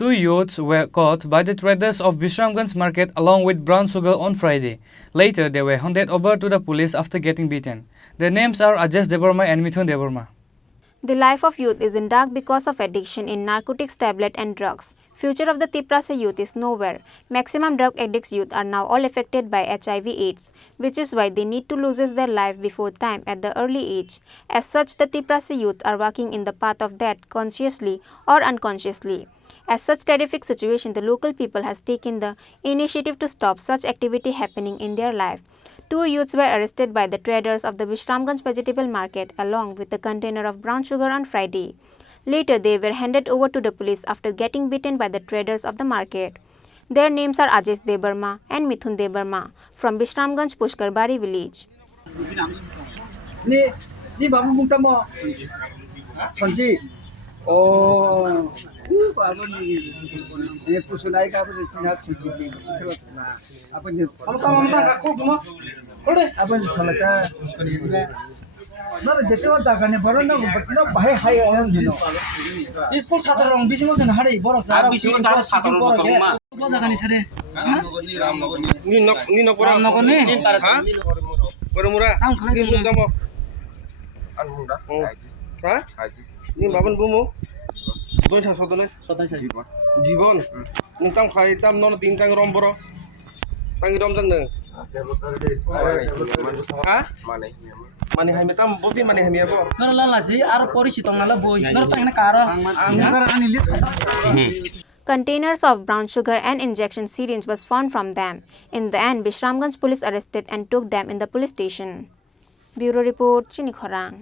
Two youths were caught by the traders of Bishramganj market along with brown sugar on Friday. Later, they were handed over to the police after getting beaten. Their names are Ajesh Debarma and Mithun Debarma. The life of youth is in dark because of addiction in narcotics, tablet and drugs. Future of the Tripura youth is nowhere. Maximum drug addicts youth are now all affected by HIV/AIDS, which is why they need to lose their life before time at the early age. As such, the Tripura youth are walking in the path of death consciously or unconsciously. As such terrific situation, the local people has taken the initiative to stop such activity happening in their life. Two youths were arrested by the traders of the Bishramganj vegetable market along with a container of brown sugar on Friday. Later, they were handed over to the police after getting beaten by the traders of the market. Their names are Ajesh Debarma and Mithun Debarma from Bishramganj Pushkarbari village. Ni babu mungta mo sonji babu ni pusulai ka bu sina sonji na apa ni apa ni salata puskoni ni na jete wa jaga ne boro na bhai hai ayam dino school chhatra rong bisingo sen hare boro sara bisingo sara sasong boro ke bo jaga ni sare ni nok ram nok ni ha boro mura am khangi mungta mo ha ni baban bumu doy sang sodone Jibon nungtam khai tam non tin tang rom boro tang rom jang nang ha mane hai metam boti mane hai miabo nor la laji ar porisitong nala boy nor tang na karo Containers of brown sugar and injection syringe was found from them. In the end, Bishramganj police arrested and took them in the police station. Bureau report, Chini Khorang.